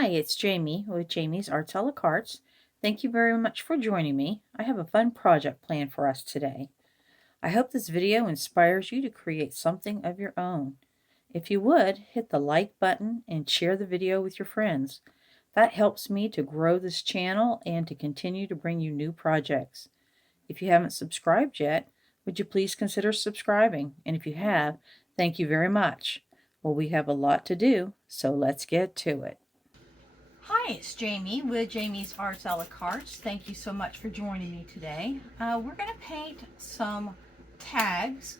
Hi, it's Jamie with Jamie's Arts a la Cartes. Thank you very much for joining me. I have a fun project planned for us today. I hope this video inspires you to create something of your own. If you would, hit the like button and share the video with your friends. That helps me to grow this channel and to continue to bring you new projects. If you haven't subscribed yet, would you please consider subscribing? And if you have, thank you very much. Well, we have a lot to do, so let's get to it. Hi, it's Jamie with Jamie's Arts a la Cartes. Thank you so much for joining me today. We're going to paint some tags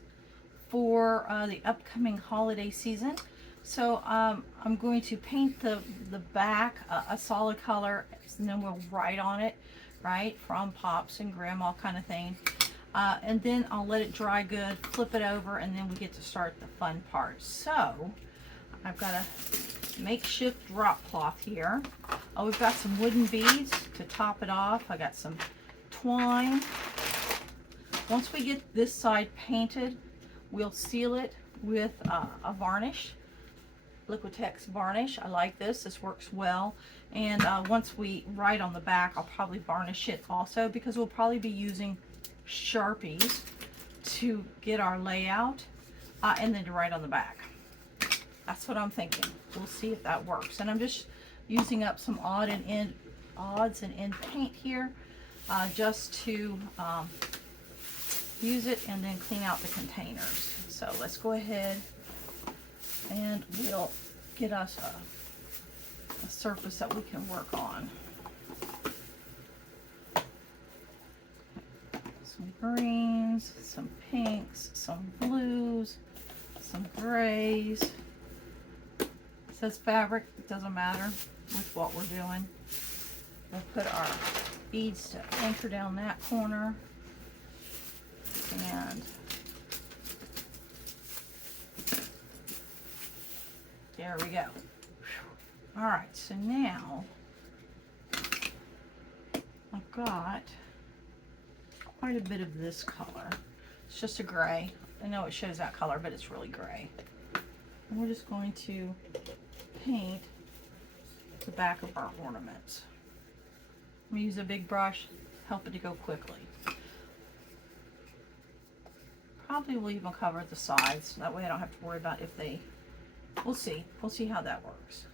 for the upcoming holiday season. So I'm going to paint the back a solid color, and then we'll write on it, right, from Pops and Grandma kind of thing. And then I'll let it dry good, flip it over, and then we get to start the fun part. So I've got a makeshift drop cloth here. Oh, we've got some wooden beads to top it off. I got some twine. Once we get this side painted, we'll seal it with a varnish, Liquitex varnish. I like this. This works well. And once we write on the back, I'll probably varnish it also, because we'll probably be using Sharpies to get our layout and then to write on the back. That's what I'm thinking. We'll see if that works. And I'm just using up some odds and end paint here just to use it and then clean out the containers. So let's go ahead and we'll get us a surface that we can work on. Some greens, some pinks, some blues, some grays. It says fabric, it doesn't matter with what we're doing. We'll put our beads to anchor down that corner. And there we go. All right, so now I've got quite a bit of this color. It's just a gray. I know it shows that color, but it's really gray. And we're just going to paint the back of our ornaments. I'm going to use a big brush, help it to go quickly. Probably will even cover the sides. That way I don't have to worry about if they... We'll see. We'll see how that works.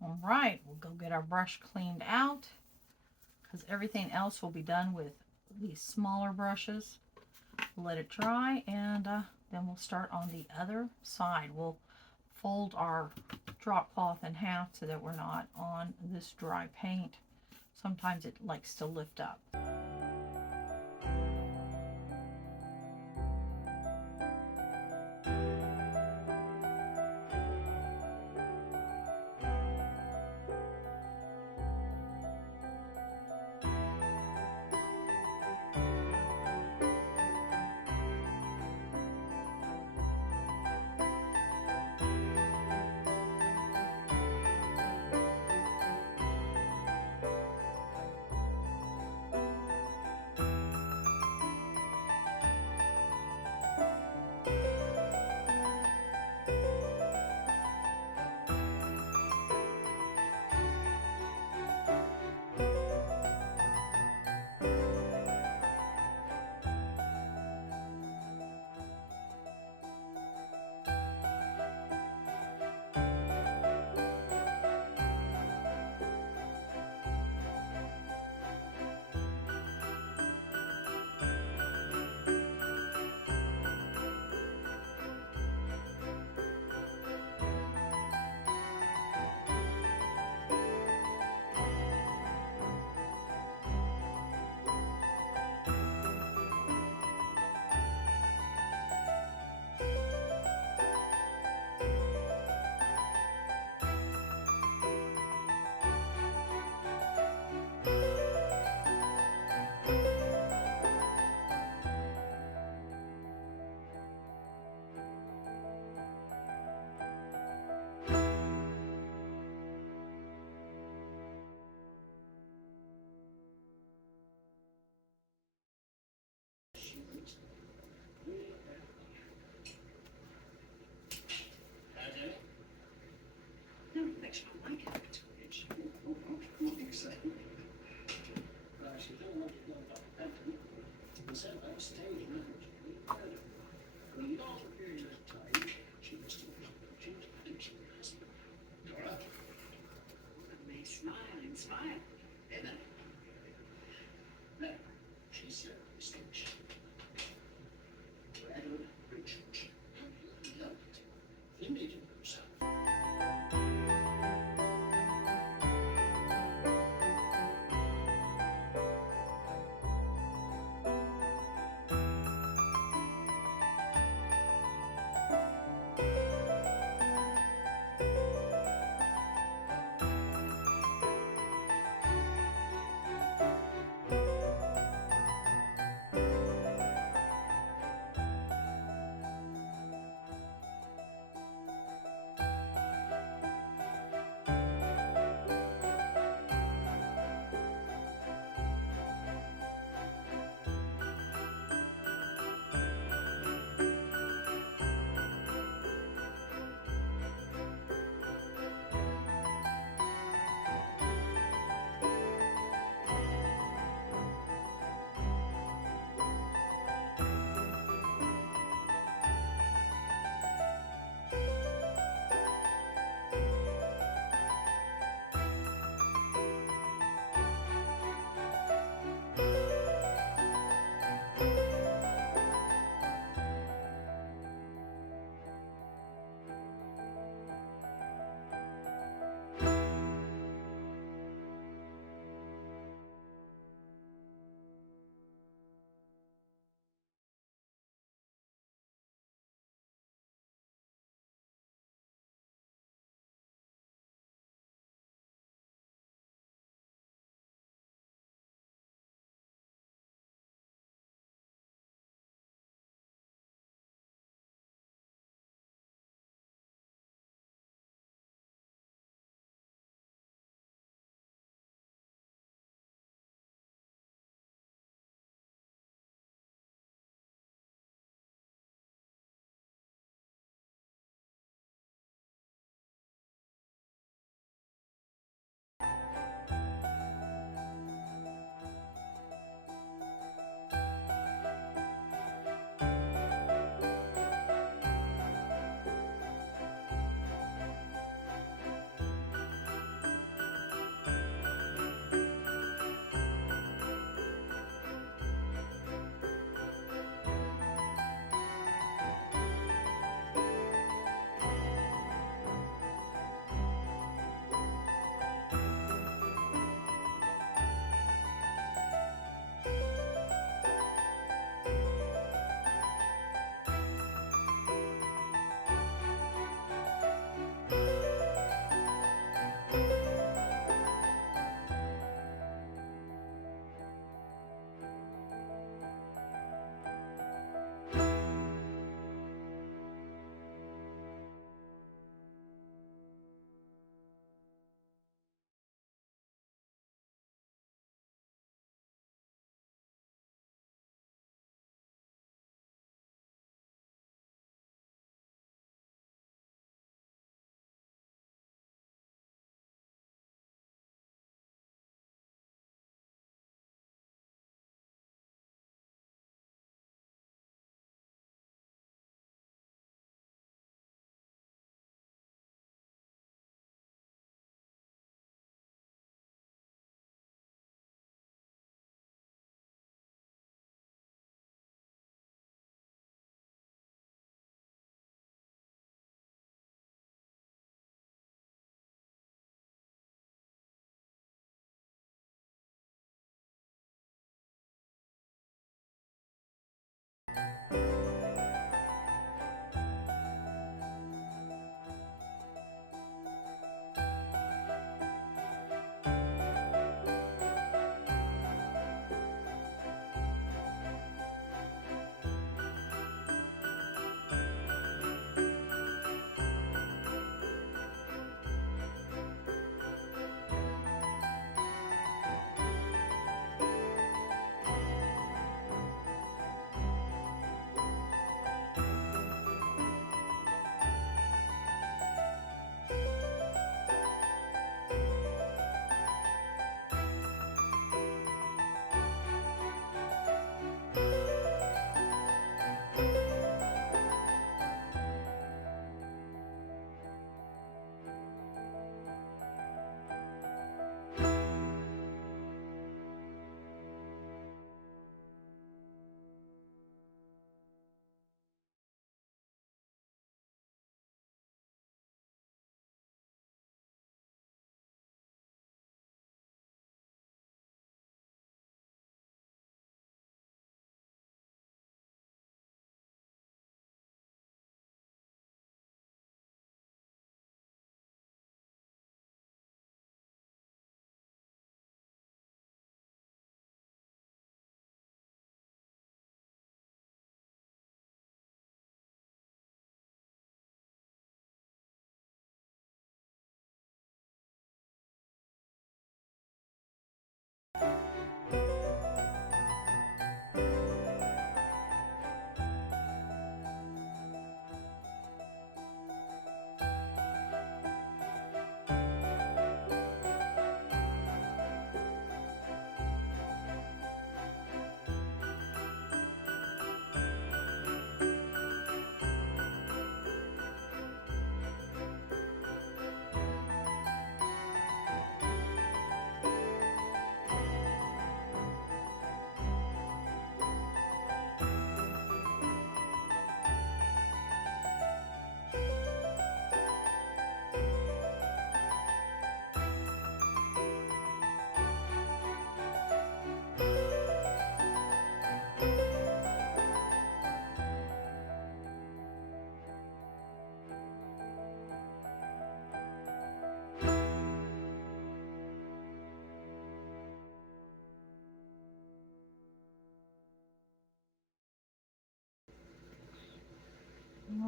All right, we'll go get our brush cleaned out, because everything else will be done with these smaller brushes. We'll let it dry, and then we'll start on the other side. We'll fold our drop cloth in half so that we're not on this dry paint. Sometimes it likes to lift up.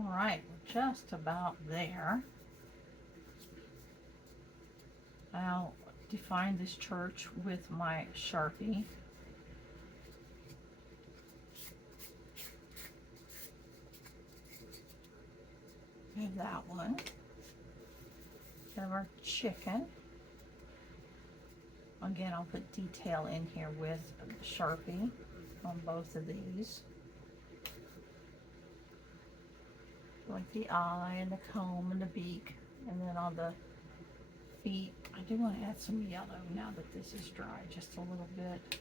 All right, we're just about there. I'll define this church with my Sharpie. Have that one. Have our chicken. Again, I'll put detail in here with Sharpie on both of these. Like the eye and the comb and the beak. And then on the feet, I do want to add some yellow now that this is dry, just a little bit.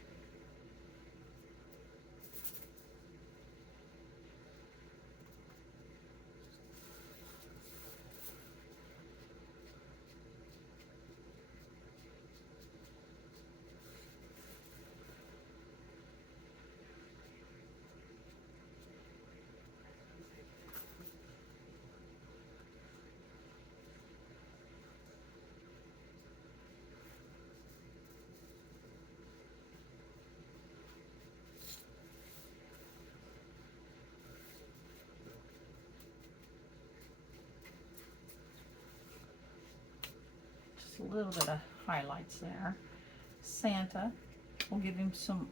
A little bit of highlights there. Santa, we'll give him some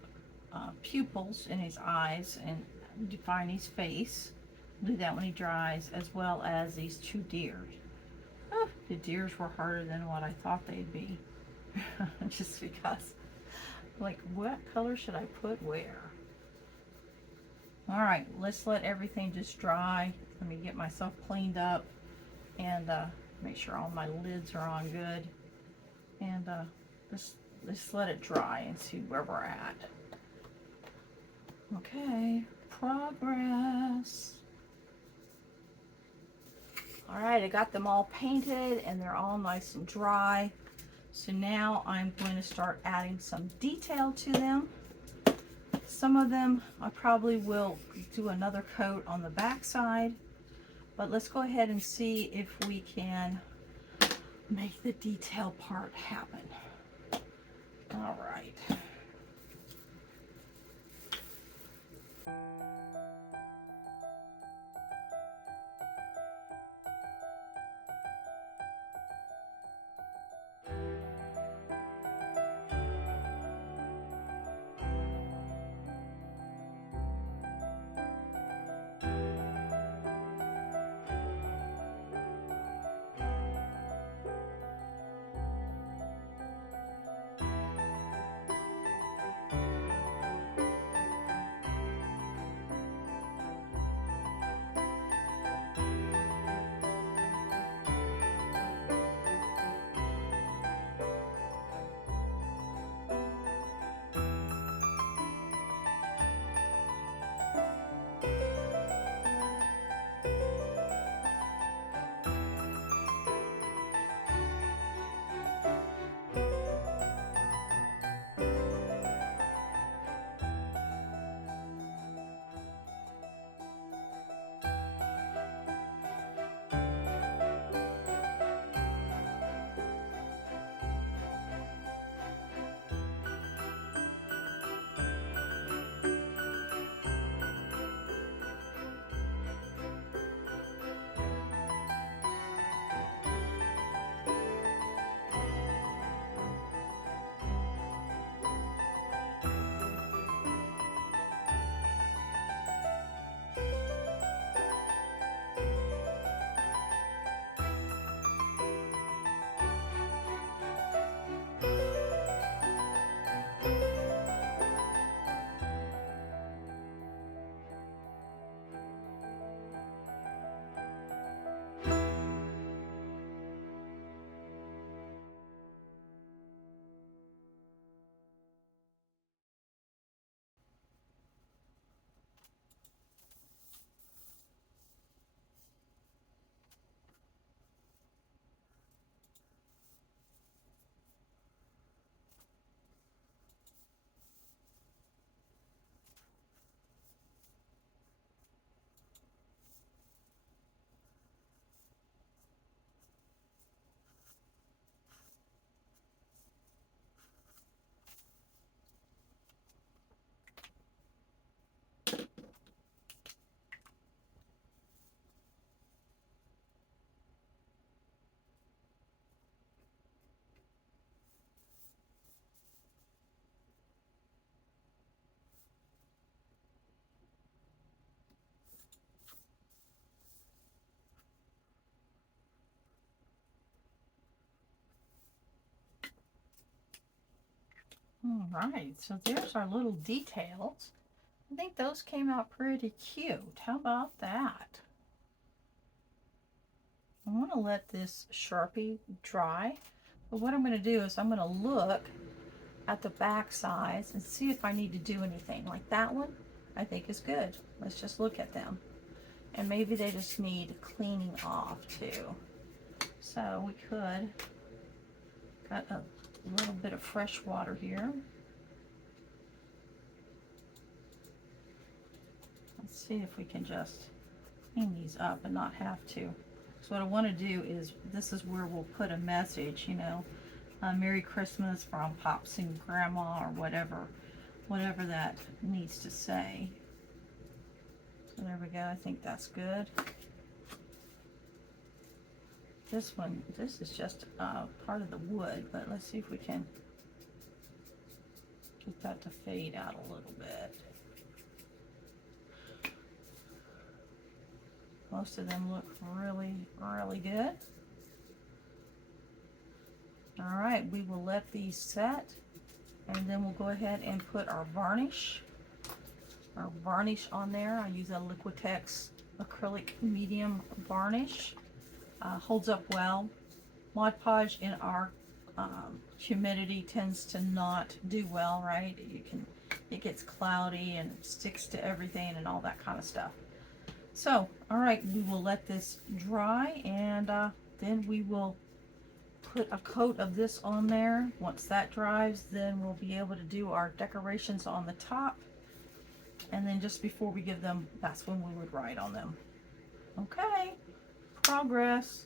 pupils in his eyes and define his face. We'll do that when he dries, as well as these two deers. Oh, the deers were harder than what I thought they'd be. Just because, like, what color should I put where? All right, let's let everything just dry. Let me get myself cleaned up and make sure all my lids are on good. And let's let it dry and see where we're at. Okay, progress. All right, I got them all painted and they're all nice and dry. So now I'm going to start adding some detail to them. Some of them I probably will do another coat on the back side, but let's go ahead and see if we can make the detail part happen. All right. All right, so there's our little details. I think those came out pretty cute. How about that? I want to let this Sharpie dry, but what I'm going to do is I'm going to look at the back sides and see if I need to do anything. Like that one, I think is good. Let's just look at them. And maybe they just need cleaning off too. So we could got a little bit of fresh water here. Let's see if we can just clean these up and not have to. So what I want to do is, this is where we'll put a message, you know, Merry Christmas from Pops and Grandma, or whatever that needs to say. So there we go. I think that's good. This is just part of the wood, but let's see if we can get that to fade out a little bit. Most of them look really, really good. All right, we will let these set, and then we'll go ahead and put our varnish on there. I use a Liquitex acrylic medium varnish. Holds up well. Mod Podge in our humidity tends to not do well, right? It gets cloudy and sticks to everything and all that kind of stuff. So, all right, we will let this dry, and then we will put a coat of this on there. Once that dries, then we'll be able to do our decorations on the top. And then just before we give them, that's when we would write on them. Okay, progress.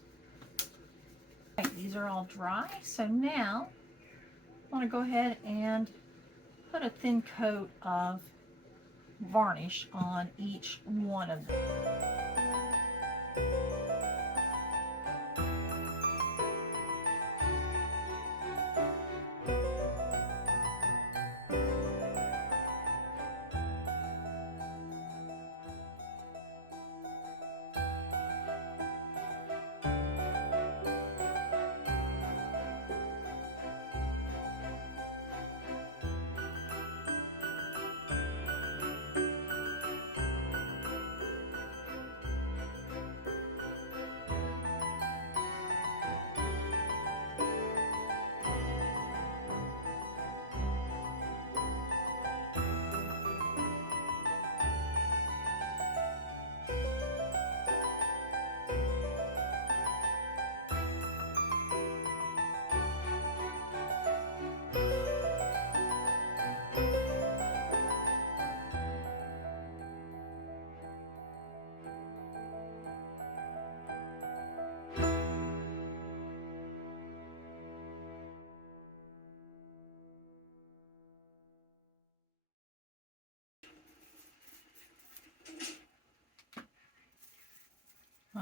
Okay, these are all dry. So now I want to go ahead and put a thin coat of varnish on each one of them.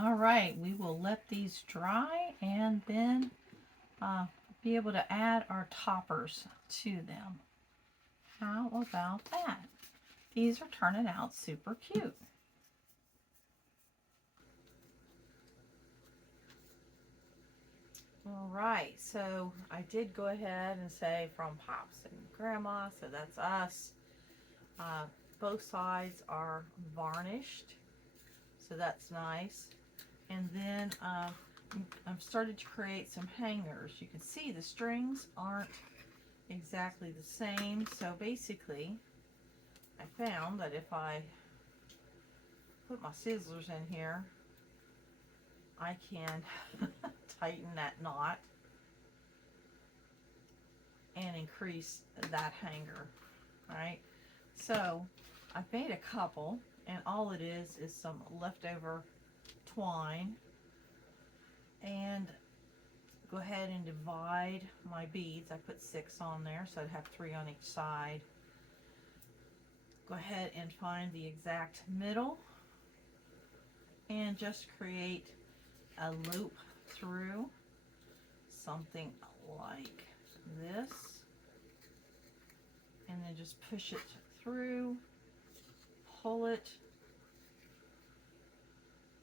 All right, we will let these dry, and then be able to add our toppers to them. How about that? These are turning out super cute. All right, so I did go ahead and say from Pops and Grandma, so that's us. Both sides are varnished, so that's nice. And then I've started to create some hangers. You can see the strings aren't exactly the same, so basically I found that if I put my scissors in here, I can tighten that knot and increase that hanger. Right, so I've made a couple, and all it is some leftover twine, and go ahead and divide my beads. I put 6 on there, so I'd have 3 on each side. Go ahead and find the exact middle and just create a loop through, something like this, and then just push it through, pull it,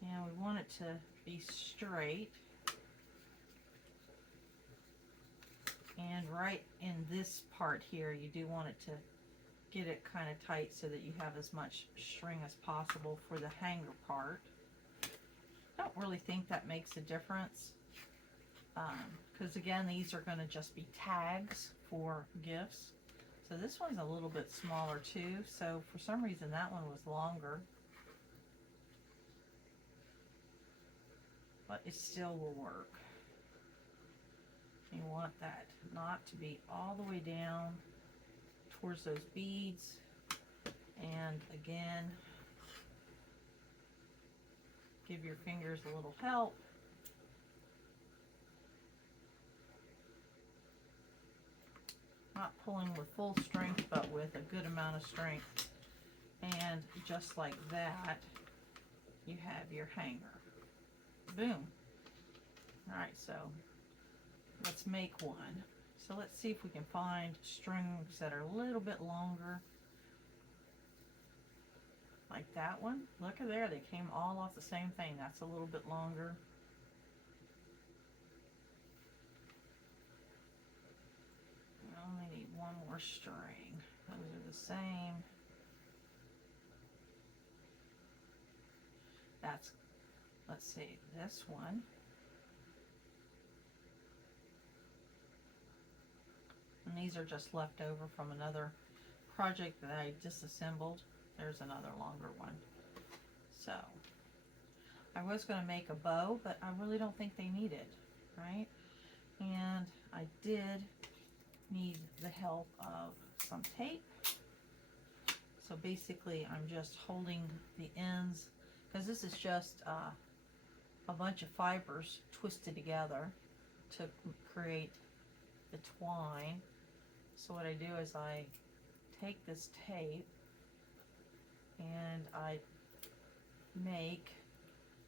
and we want it to be straight. And right in this part here, you do want it to get it kind of tight so that you have as much string as possible for the hanger part. I don't really think that makes a difference, because again, these are going to just be tags for gifts. So this one's a little bit smaller too, so for some reason that one was longer. But it still will work. You want that knot to be all the way down towards those beads. And again, give your fingers a little help. Not pulling with full strength, but with a good amount of strength. And just like that, you have your hanger. Boom. Alright, so let's make one. So let's see if we can find strings that are a little bit longer. Like that one. Look at there, they came all off the same thing. That's a little bit longer. I only need one more string. Those are the same. That's, let's see, this one. And these are just left over from another project that I disassembled. There's another longer one. So, I was going to make a bow, but I really don't think they need it, right? And I did need the help of some tape. So basically, I'm just holding the ends, because this is just a bunch of fibers twisted together to create the twine. So what I do is I take this tape and I make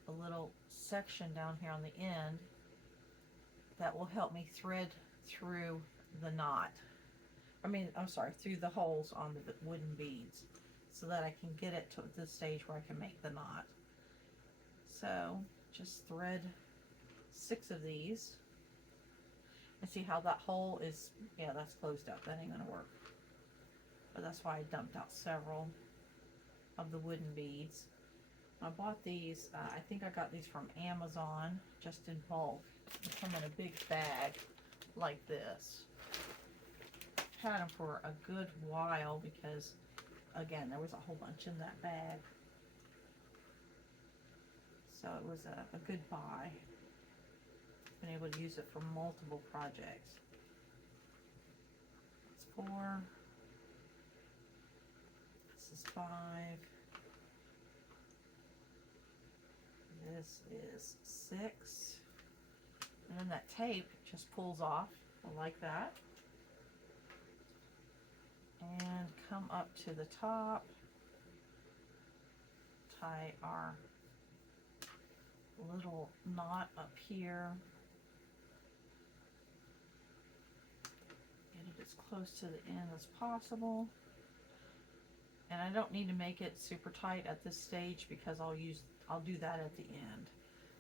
a little section down here on the end that will help me thread through the knot. I'm sorry, through the holes on the wooden beads, so that I can get it to this stage where I can make the knot. So just thread 6 of these. And see how that hole is, yeah, that's closed up. That ain't gonna work. But that's why I dumped out several of the wooden beads. I bought these, I think I got these from Amazon, just in bulk. They come in a big bag like this. Had them for a good while because, again, there was a whole bunch in that bag. So it was a good buy. Been able to use it for multiple projects. It's 4. This is 5. This is 6. And then that tape just pulls off like that. And come up to the top. Tie our little knot up here. Get it as close to the end as possible. And I don't need to make it super tight at this stage because I'll do that at the end.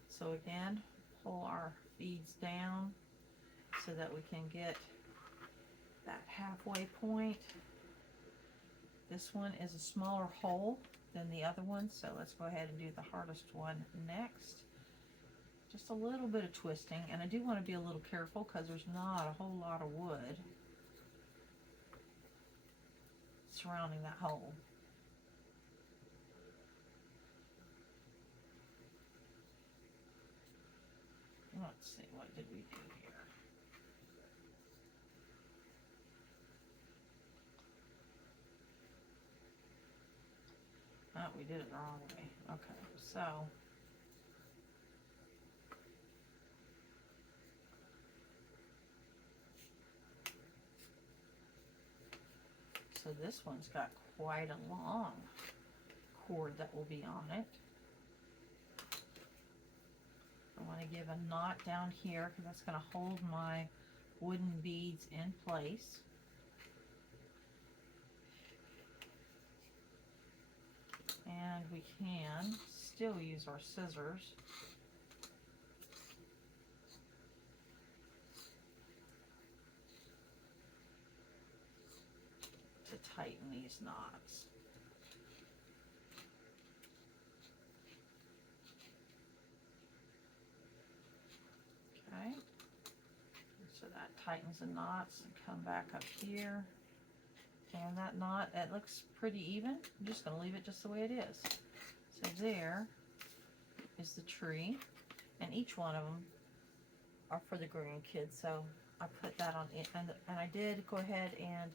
So again, pull our beads down so that we can get that halfway point. This one is a smaller hole than the other one, so let's go ahead and do the hardest one next. Just a little bit of twisting, and I do want to be a little careful because there's not a whole lot of wood surrounding that hole. Let's see, what did we do here? Oh, we did it the wrong way. Okay, so this one's got quite a long cord that will be on it. I want to give a knot down here because that's going to hold my wooden beads in place. And we can still use our scissors. tighten these knots. Okay, so that tightens the knots, and come back up here. And that knot, that looks pretty even. I'm just going to leave it just the way it is. So there is the tree, and each one of them are for the grandkids. So I put that on it, and I did go ahead and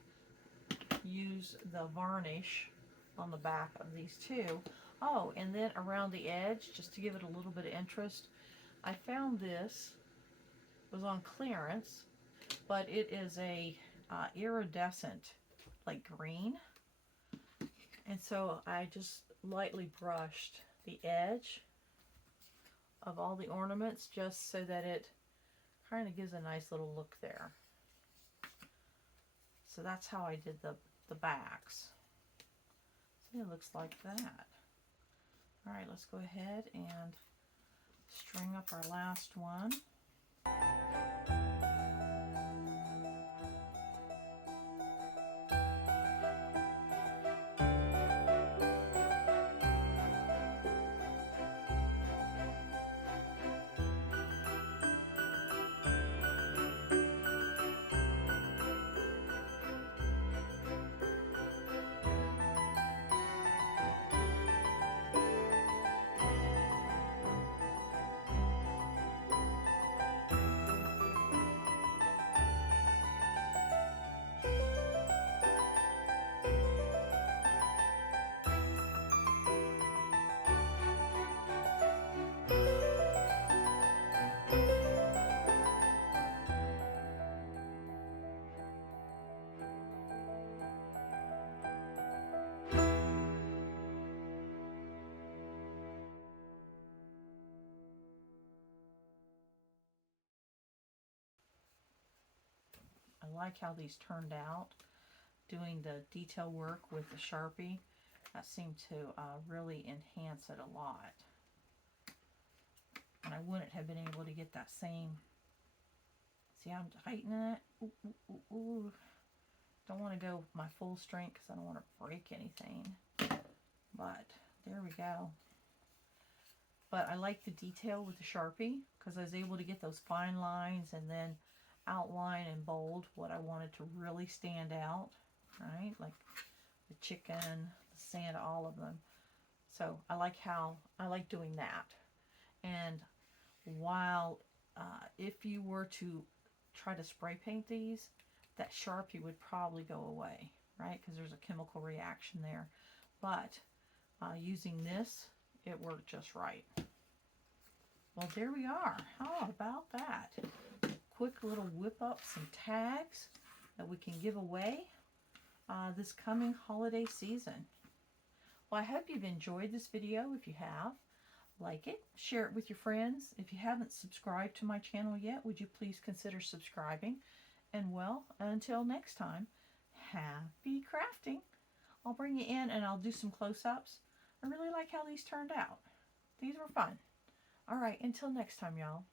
use the varnish on the back of these two. Oh, and then around the edge, just to give it a little bit of interest, I found this. It was on clearance, but it is a iridescent, like green. And so I just lightly brushed the edge of all the ornaments just so that it kind of gives a nice little look there. So that's how I did the backs. See, it looks like that. All right, let's go ahead and string up our last one. I like how these turned out. Doing the detail work with the Sharpie, that seemed to really enhance it a lot. And I wouldn't have been able to get that same, see how I'm tightening it? Ooh, ooh, ooh, ooh. Don't want to go my full strength because I don't want to break anything. But there we go. But I like the detail with the Sharpie because I was able to get those fine lines and then outline and bold what I wanted to really stand out, right? Like the chicken, the sand, all of them. So I like doing that. And while if you were to try to spray paint these, that Sharpie would probably go away, right? Because there's a chemical reaction there. But using this, it worked just right. Well, there we are. How about that? Quick little whip up some tags that we can give away this coming holiday season. Well, I hope you've enjoyed this video. If you have, like it, share it with your friends. If you haven't subscribed to my channel yet, would you please consider subscribing? And well, until next time, happy crafting. I'll bring you in and I'll do some close-ups. I really like how these turned out. These were fun. All right, until next time, y'all.